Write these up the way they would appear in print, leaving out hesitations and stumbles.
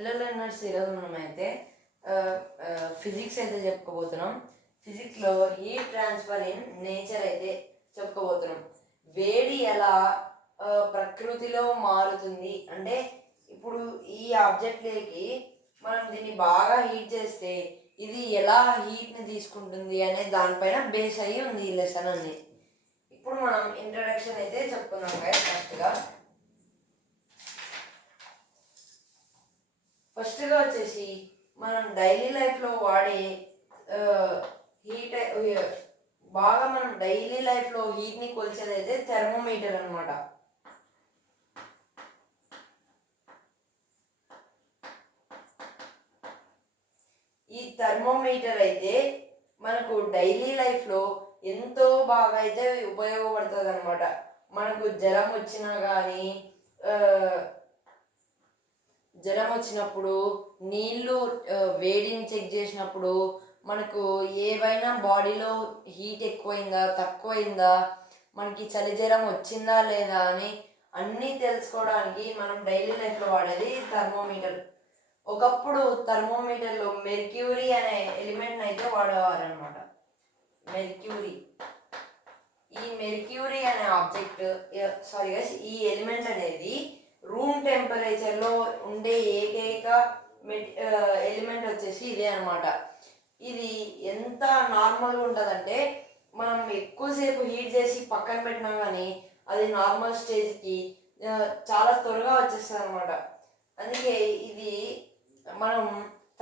Hello learners, ఈరోజు మనమైతే physics అయితే చెప్పుకోబోతున్నాం. ఫిజిక్స్లో హీట్ ట్రాన్స్ఫర్ ఇన్ నేచర్ అయితే చెప్పుకోబోతున్నాం. వేడి ఎలా ప్రకృతిలో మారుతుంది అంటే, ఇప్పుడు ఈ ఆబ్జెక్ట్లకి మనం దీన్ని బాగా హీట్ చేస్తే ఇది ఎలా హీట్ని తీసుకుంటుంది అనే దానిపైన బేస్ అయ్యి ఉంది ఈ లెసన్ అన్ని. ఇప్పుడు మనం ఇంట్రడక్షన్ అయితే చెప్పుకున్నాం కదా. ఫస్ట్గా వచ్చేసి మనం డైలీ లైఫ్లో వాడే హీట్ బాగా మనం డైలీ లైఫ్లో హీట్ని కొలిచేది అయితే థర్మోమీటర్ అనమాట. ఈ థర్మోమీటర్ అయితే మనకు డైలీ లైఫ్లో ఎంతో బాగా అయితే ఉపయోగపడుతుంది అనమాట. మనకు జ్వరం వచ్చినప్పుడు నీళ్ళు వేడిని చెక్ చేసినప్పుడు మనకు ఏవైనా బాడీలో హీట్ ఎక్కువైందా తక్కువైందా, మనకి చలి జ్వరం వచ్చిందా లేదా అని అన్నీ తెలుసుకోవడానికి మనం డైలీ లైఫ్లో వాడేది థర్మోమీటర్. ఒకప్పుడు థర్మోమీటర్లో మెర్క్యూరీ అనే ఎలిమెంట్ అయితే వాడేవారనమాట. ఈ మెర్క్యూరీ అనే ఆబ్జెక్ట్ ఈ ఎలిమెంట్ అనేది రూమ్ టెంపరేచర్లో ఉండే ఏకైక ఎలిమెంట్ వచ్చేసి ఇదే అనమాట. ఇది ఎంత నార్మల్గా ఉంటుందంటే, మనం ఎక్కువసేపు హీట్ చేసి పక్కన పెట్టినా కానీ అది నార్మల్ స్టేజ్కి చాలా త్వరగా వచ్చేస్తుంది అనమాట. అందుకే ఇది మనం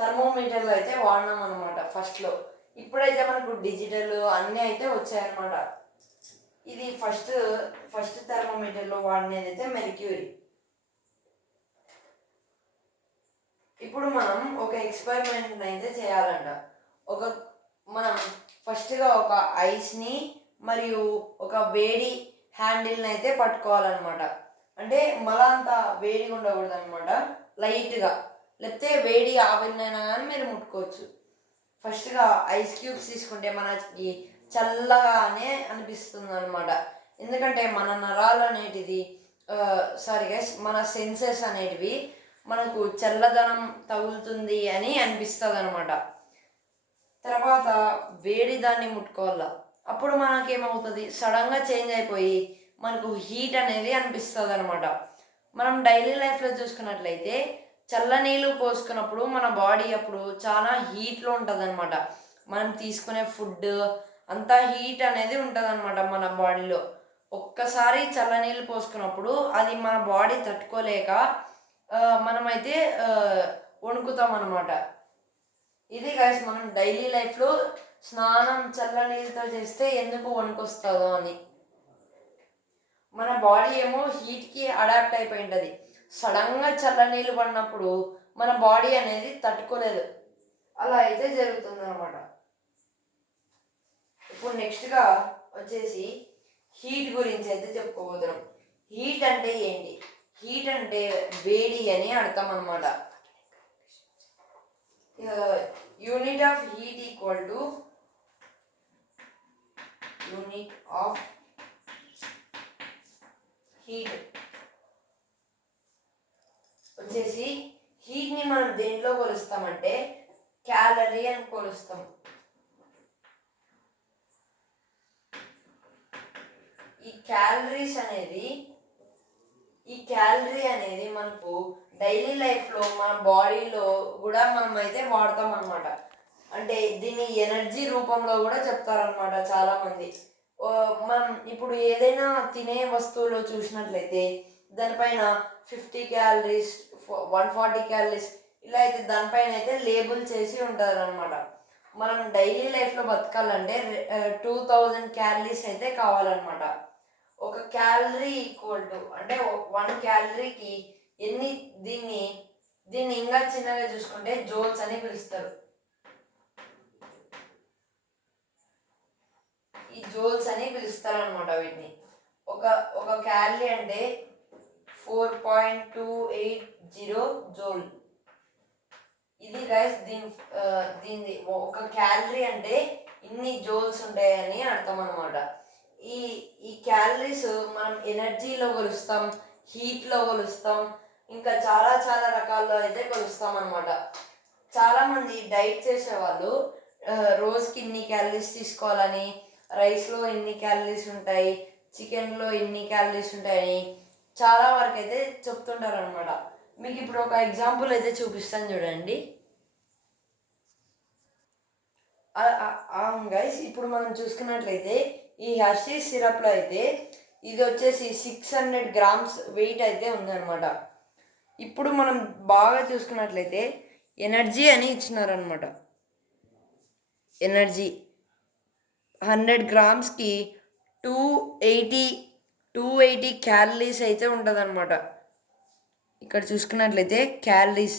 థర్మోమీటర్లో అయితే వాడినాం అనమాట ఫస్ట్లో. ఇప్పుడైతే మనకు డిజిటల్ అన్నీ అయితే వచ్చాయన్నమాట. ఇది ఫస్ట్ థర్మోమీటర్లో వాడినది అయితే మెర్క్యూరీ. ఇప్పుడు మనం ఒక ఎక్స్పెరిమెంట్ అయితే చేయాలంట. మనం ఫస్ట్గా ఒక ఐస్ని మరియు ఒక వేడి హ్యాండిల్ని అయితే పట్టుకోవాలన్నమాట. అంటే మళ్ళా అంత వేడిగా ఉండకూడదు అనమాట, లైట్గా. లేకపోతే వేడి ఆవిరినైనా కానీ మీరు ముట్టుకోవచ్చు. ఫస్ట్గా ఐస్ క్యూబ్స్ తీసుకుంటే మనకి చల్లగానే అనిపిస్తుంది అనమాట. ఎందుకంటే మన నరాలు అనేటిది మన సెన్సెస్ అనేటివి మనకు చల్లదనం తగులుతుంది అని అనిపిస్తుంది అనమాట. తర్వాత వేడి దాన్ని ముట్టుకోవాల. అప్పుడు మనకేమవుతుంది, సడన్గా చేంజ్ అయిపోయి మనకు హీట్ అనేది అనిపిస్తుంది అనమాట. మనం డైలీ లైఫ్లో చూసుకున్నట్లయితే చల్లనీళ్ళు పోసుకున్నప్పుడు మన బాడీ అప్పుడు చాలా హీట్లో ఉంటుంది అనమాట. మనం తీసుకునే ఫుడ్ అంతా హీట్ అనేది ఉంటుంది అనమాట మన బాడీలో. ఒక్కసారి చల్లనీళ్ళు పోసుకున్నప్పుడు అది మన బాడీ తట్టుకోలేక మనమైతే వణుకుతాం అనమాట. ఇది గైస్ మనం డైలీ లైఫ్లో స్నానం చల్లనీళ్ళతో చేస్తే ఎందుకు వణుకొస్తుందో అని. మన బాడీ ఏమో హీట్కి అడాప్ట్ అయిపోయి ఉంటుంది. సడన్గా చల్లనీళ్ళు పడినప్పుడు మన బాడీ అనేది తట్టుకోలేదు. అలా అయితే జరుగుతుంది అనమాట. ఇప్పుడు నెక్స్ట్గా వచ్చేసి హీట్ గురించి అయితే చెప్పుకోబోతున్నాం. హీట్ అంటే ఏంటి? హీట్ అంటే వేడి అని అర్థం అనమాట. Unit of heat equal to unit of heat వచ్చేసి హీట్ని మనం దేంట్లో కొలుస్తామంటే క్యాలరీ అని కొలుస్తాం. ఈ క్యాలరీ అనేది మనకు డైలీ లైఫ్లో మన బాడీలో కూడా మనం అయితే వాడతాం అనమాట. అంటే దీన్ని ఎనర్జీ రూపంలో కూడా చెప్తారనమాట చాలామంది. మనం ఇప్పుడు ఏదైనా తినే వస్తువులో చూసినట్లయితే దానిపైన 50 క్యాలరీస్ 140 క్యాలరీస్ ఇలా అయితే దానిపైన అయితే లేబుల్ చేసి ఉంటారు అనమాట. మనం డైలీ లైఫ్లో బతకాలంటే 2000 క్యాలరీస్ అయితే కావాలన్నమాట. ఒక క్యాలరీ ఈక్వల్ టు అంటే 1 క్యాలరీకి దీన్ని ఇంకా చిన్నగా చూసుకుంటే జోల్స్ అని పిలుస్తారు. ఈ జోల్స్ అని పిలుస్తారు అనమాట వీటిని. ఒక క్యాలరీ అంటే 4.280 జోల్. ఇది గైస్ దీని ఒక క్యాలరీ అంటే ఇన్ని జోల్స్ ఉంటాయని అర్థం అనమాట. ఈ క్యాలరీస్ మనం ఎనర్జీలో కొలుస్తాం, హీట్లో కొలుస్తాం, ఇంకా చాలా చాలా రకాల్లో అయితే కొలుస్తామన్నమాట. చాలామంది డైట్ చేసేవాళ్ళు రోజుకి ఇన్ని క్యాలరీస్ తీసుకోవాలని, రైస్లో ఇన్ని క్యాలరీస్ ఉంటాయి, చికెన్లో ఇన్ని క్యాలరీస్ ఉంటాయని చాలా వరకు అయితే చెప్తుంటారు అనమాట. మీకు ఇప్పుడు ఒక ఎగ్జాంపుల్ అయితే చూపిస్తాను చూడండి. గైస్, ఇప్పుడు మనం చూసుకున్నట్లయితే ఈ హర్షీస్ సిరప్లో అయితే ఇది వచ్చేసి 600 గ్రామ్స్ వెయిట్ అయితే ఉందన్నమాట. ఇప్పుడు మనం బాగా చూసుకున్నట్లయితే ఎనర్జీ అని ఇచ్చినారనమాట. ఎనర్జీ 100 గ్రామ్స్కి 280 క్యాలరీస్ అయితే ఉంటుందన్నమాట. ఇక్కడ చూసుకున్నట్లయితే క్యాలరీస్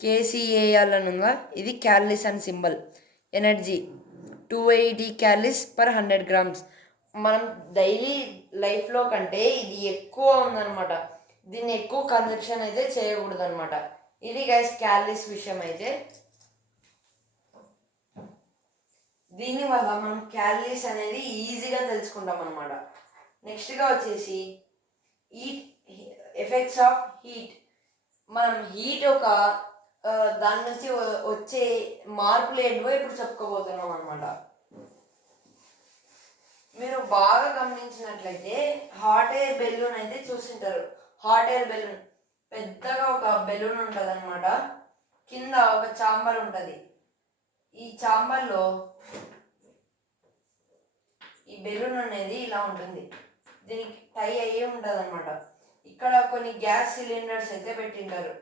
కేసీఏఎల్ అనగా ఇది క్యాలరీస్ అని symbol. Energy 280 calories per 100 grams. మనం డైలీ లైఫ్లో కంటే ఇది ఎక్కువ ఉందన్నమాట. దీన్ని ఎక్కువ కన్జప్షన్ అయితే చేయకూడదు అనమాట. ఇది గైస్ క్యాలరీస్ విషయం అయితే. దీనివల్ల మనం క్యాలరీస్ అనేది ఈజీగా తెలుసుకుంటాం అనమాట. నెక్స్ట్గా వచ్చేసి ఎఫెక్ట్స్ ఆఫ్ హీట్. మనం హీట్ ఒక దాని నుంచి వచ్చే మార్పులు ఏంటో ఇప్పుడు చెప్పుకోబోతున్నాం అనమాట. మీరు బాగా గమనించినట్లయితే హాట్ ఎయిర్ బెలూన్ అయితే చూసింటారు. హాట్ ఎయిర్ బెలూన్ పెద్దగా ఒక బెలూన్ ఉంటుంది అనమాట. కింద ఒక చాంబర్ ఉంటుంది. ఈ చాంబర్లో ఈ బెలూన్ అనేది ఇలా ఉంటుంది. దీనికి టై అయ్యే ఉంటుంది అనమాట. ఇక్కడ కొన్ని గ్యాస్ సిలిండర్స్ అయితే పెట్టింటారు.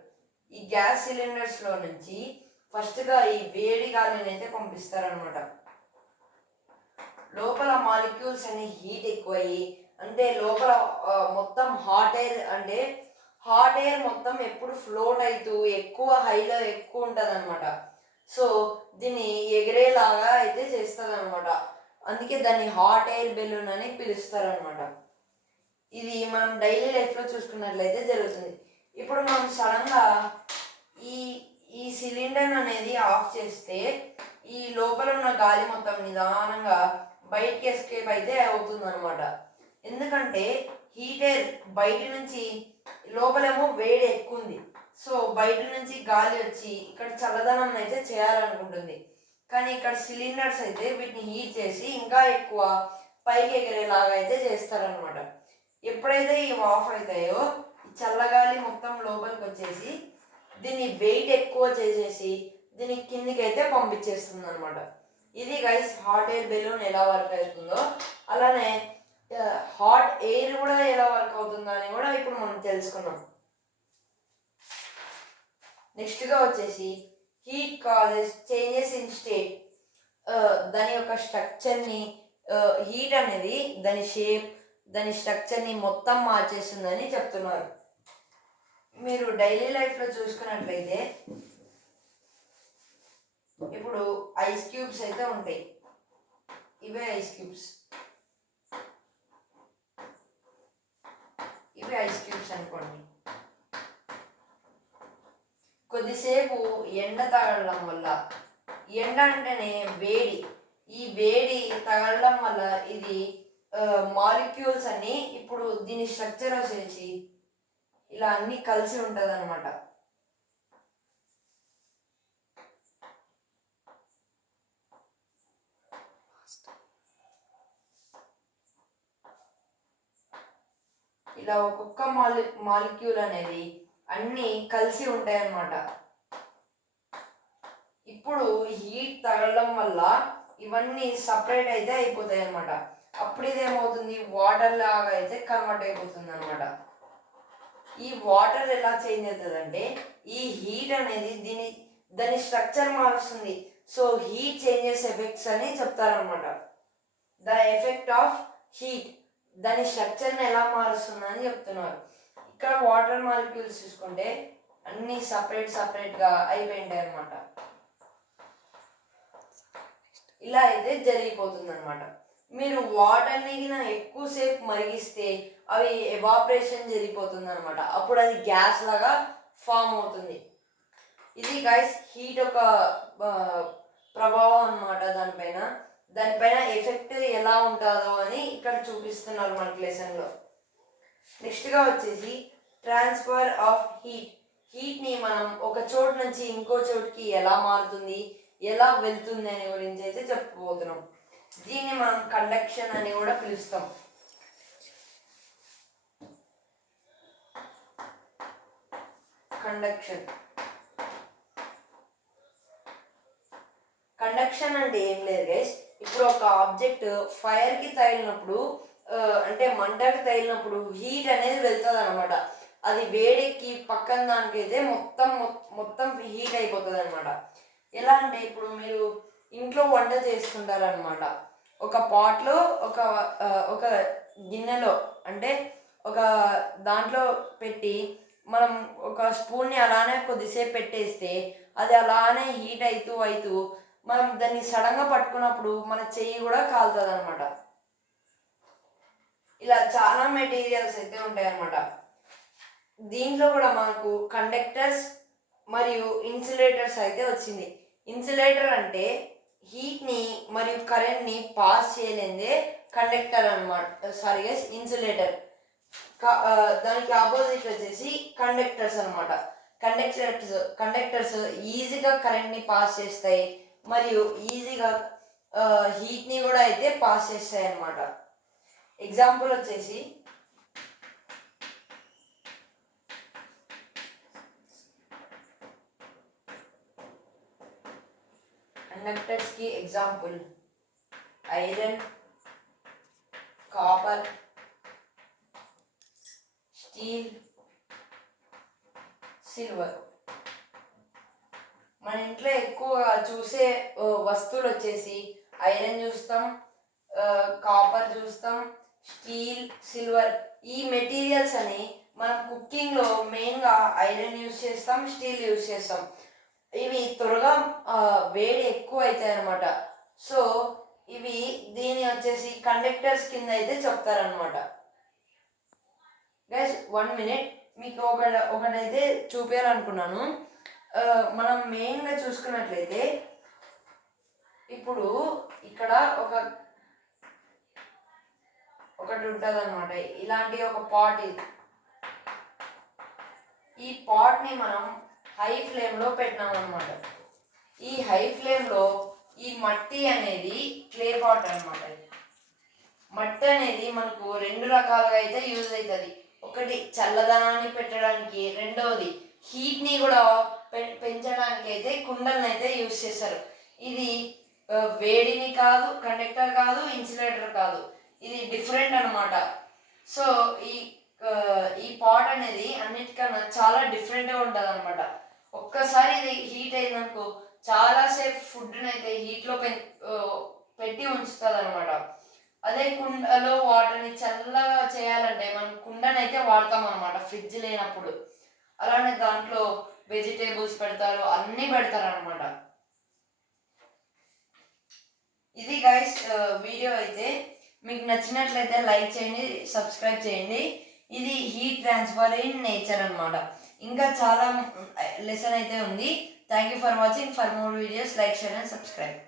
ఈ గ్యాస్ సిలిండర్స్లో నుంచి ఫస్ట్గా ఈ వేడి గాలిని అయితే పంపిస్తారనమాట. లోపల మాలిక్యూల్స్ అనే హీట్ ఎక్కువయ్యి, అంటే లోపల మొత్తం హాట్ ఎయిర్, అంటే హాట్ ఎయిర్ మొత్తం ఎప్పుడు ఫ్లోట్ అవుతూ ఎక్కువ హైలో ఎక్కువ ఉంటుంది అనమాట. సో దీన్ని ఎగిరేలాగా అయితే చేస్తుంది అనమాట. అందుకే దాన్ని హాట్ ఎయిర్ బెలూన్ అని పిలుస్తారనమాట. ఇది మనం డైలీ లైఫ్లో చూసుకున్నట్లయితే జరుగుతుంది. ఇప్పుడు మనం సడన్గా ఈ ఈ సిలిండర్ అనేది ఆఫ్ చేస్తే ఈ లోపల ఉన్న గాలి మొత్తం నిదానంగా బయటికి ఎస్కేప్ అయితే అవుతుంది అనమాట. ఎందుకంటే హీట్ ఎయిర్ బయట నుంచి, లోపలేమో వేడి ఎక్కువ ఉంది, సో బయట నుంచి గాలి వచ్చి ఇక్కడ చల్లదనం అయితే చేయాలనుకుంటుంది. కానీ ఇక్కడ సిలిండర్స్ అయితే వీటిని హీట్ చేసి ఇంకా ఎక్కువ పైకి ఎగిరేలాగా అయితే చేస్తారనమాట. ఎప్పుడైతే ఇవి ఆఫ్ అవుతాయో చల్లగాలి మొత్తం లోపలికి వచ్చేసి దీన్ని వెయిట్ ఎక్కువ చేసేసి దీన్ని కిందికి అయితే పంపించేస్తుంది అనమాట. ఇది గైస్ హాట్ ఎయిర్ బెలూన్ ఎలా వర్క్ అవుతుందో, అలానే హాట్ ఎయిర్ కూడా ఎలా వర్క్ అవుతుందో అని కూడా ఇప్పుడు మనం తెలుసుకున్నాం. నెక్స్ట్గా వచ్చేసి heat causes changes in state. దాని యొక్క స్ట్రక్చర్ని, హీట్ అనేది దాని షేప్, దాని స్ట్రక్చర్ని మొత్తం మార్చేస్తుందని చెప్తున్నారు. మీరు డైలీ లైఫ్లో చూసుకున్నట్లయితే ఇప్పుడు ఐస్ క్యూబ్స్ అయితే ఉంటాయి. ఇవే ఐస్ క్యూబ్స్, ఇవే ఐస్ క్యూబ్స్ అనుకోండి. కొద్దిసేపు ఎండ తగలడం వల్ల, ఎండ అంటేనే వేడి, ఈ వేడి తగలడం వల్ల ఇది మాలిక్యూల్స్ అన్ని ఇప్పుడు దీని స్ట్రక్చర్ వచ్చేసి ఇలా అన్ని కలిసి ఉంటుంది అనమాట. ఇలా ఒక్కొక్క మాలిక్యూల్ అనేది అన్నీ కలిసి ఉంటాయి అన్నమాట. ఇప్పుడు హీట్ తగలడం వల్ల ఇవన్నీ సపరేట్ అయితే అయిపోతాయి అనమాట. అప్పుడు ఇదేమవుతుంది, వాటర్ లాగా అయితే కన్వర్ట్ అయిపోతుంది అనమాట. ఈ వాటర్ ఎలా చేంజ్ అవుతుందంటే ఈ హీట్ అనేది దాని స్ట్రక్చర్ మారుస్తుంది. సో హీట్ చేంజెస్ ఎఫెక్ట్స్ అని చెప్తారనమాట. ద ఎఫెక్ట్ ఆఫ్ హీట్ దాని స్ట్రక్చర్ని ఎలా మారుస్తుందని చెప్తున్నారు. ఇక్కడ వాటర్ మాలిక్యూల్స్ చూసుకుంటే అన్నీ సపరేట్గా అయిపోయింటాయి అనమాట. ఇలా అయితే జరిగిపోతుంది అనమాట. మీరు వాటర్ని ఎక్కువసేపు మరిగిస్తే అవి ఎవాపరేషన్ జరిగిపోతుంది అనమాట. అప్పుడు అది గ్యాస్ లాగా ఫామ్ అవుతుంది. ఇది గైస్ హీట్ ఒక ప్రభావం అనమాట. దానిపైన ఎఫెక్ట్ ఎలా ఉంటుందో అని ఇక్కడ చూపిస్తున్నారు మనకి లెసన్లో. నెక్స్ట్గా వచ్చేసి ట్రాన్స్ఫర్ ఆఫ్ హీట్ని మనం ఒక చోటు నుంచి ఇంకో చోటుకి ఎలా మారుతుంది, ఎలా వెళ్తుంది అనే గురించి అయితే చెప్పబోతున్నాం. దీన్ని మనం కండక్షన్ అని కూడా పిలుస్తాం. కండక్షన్ అంటే ఏం లేదు గైస్. ఇప్పుడు ఒక ఆబ్జెక్ట్ ఫైర్కి తగిలినప్పుడు అంటే మంటకి తగిలినప్పుడు హీట్ అనేది వెళ్తుంది అనమాట. అది వేడెక్కి పక్కన దానికైతే మొత్తం హీట్ అయిపోతుంది అనమాట. ఎలా అంటే ఇప్పుడు మీరు ఇంట్లో వంట చేసుకుంటారనమాట. ఒక పాట్లో ఒక గిన్నెలో అంటే ఒక దాంట్లో పెట్టి మనం ఒక స్పూన్ని అలానే కొద్దిసేపు పెట్టేస్తే అది అలానే హీట్ అవుతూ మనం దాన్ని సడన్గా పట్టుకున్నప్పుడు మన చెయ్యి కూడా కాలుతుంది అనమాట. ఇలా చాలా మెటీరియల్స్ అయితే ఉంటాయి అన్నమాట. దీంట్లో కూడా మనకు కండక్టర్స్ మరియు ఇన్సులేటర్స్ అయితే వచ్చింది. ఇన్సులేటర్ అంటే హీట్ని మరియు కరెంట్ని పాస్ చేయలేదే కండక్టర్ అనమాట. Sorry guys, insulator. దానికి ఆపోజిట్ వచ్చేసి కండక్టర్స్ అనమాట. కండక్టర్స్ ఈజీగా కరెంట్ని పాస్ చేస్తాయి మరియు ఈజీగా హీట్ని కూడా అయితే పాస్ చేస్తాయి అన్నమాట. ఎగ్జాంపుల్ వచ్చేసి కండక్టర్స్కి example iron, copper, steel, silver. మన ఇంట్లో ఎక్కువగా చూసే వస్తువులు వచ్చేసి ఐరన్ చూస్తాం, కాపర్ చూస్తాం, స్టీల్, సిల్వర్. ఈ మెటీరియల్స్ అని మనం కుకింగ్లో మెయిన్గా ఐరన్ యూజ్ చేస్తాం, స్టీల్ యూజ్ చేస్తాం. ఇవి త్వరగా వేడి ఎక్కువ అవుతాయి అన్నమాట. సో ఇవి దీని వచ్చేసి కండక్టర్స్ కింద అయితే చెప్తారనమాట. గైస్ 1 minute మీకు ఒకటైతే చూపించాలనుకున్నాను. మనం మెయిన్గా చూసుకున్నట్లయితే ఇప్పుడు ఇక్కడ ఒకటి ఉంటుంది అనమాట. ఇలాంటి ఒక పాట్. ఈ పాట్ని మనం హై ఫ్లేమ్లో పెట్టినాం అనమాట. ఈ హై ఫ్లేమ్లో ఈ మట్టి అనేది క్లే పాట్ అనమాట. మట్టి అనేది మనకు 2 రకాలుగా అయితే యూజ్ అవుతుంది. ఒకటి చల్లదనాన్ని పెట్టడానికి, రెండవది హీట్ని కూడా పెంచడానికి అయితే కుండలను అయితే యూజ్ చేస్తారు. ఇది వేడిని కాదు, కండక్టర్ కాదు, ఇన్సులేటర్ కాదు, ఇది డిఫరెంట్ అనమాట. సో ఈ పాట్ అనేది అన్నిటికన్నా చాలా డిఫరెంట్గా ఉంటుంది అనమాట. ఒక్కసారి ఇది హీట్ అయిందనుకో చాలాసేపు ఫుడ్ని అయితే హీట్లో పెట్టి ఉంచుతుంది అనమాట. అదే కుండలో వాటర్ని చల్లగా చేయాలంటే మనం కుండనైతే వాడతాం అనమాట ఫ్రిడ్జ్ లేనప్పుడు. అలానే దాంట్లో వెజిటేబుల్స్ పెడతారు, అన్నీ పెడతారు అనమాట. ఇది గైస్ వీడియో అయితే మీకు నచ్చినట్లయితే లైక్ చేయండి, సబ్స్క్రైబ్ చేయండి. ఇది హీట్ ట్రాన్స్ఫర్ ఇన్ నేచర్ అనమాట. ఇంకా చాలా లెసన్ అయితే ఉంది. Thank you for watching. For more videos like, share and subscribe.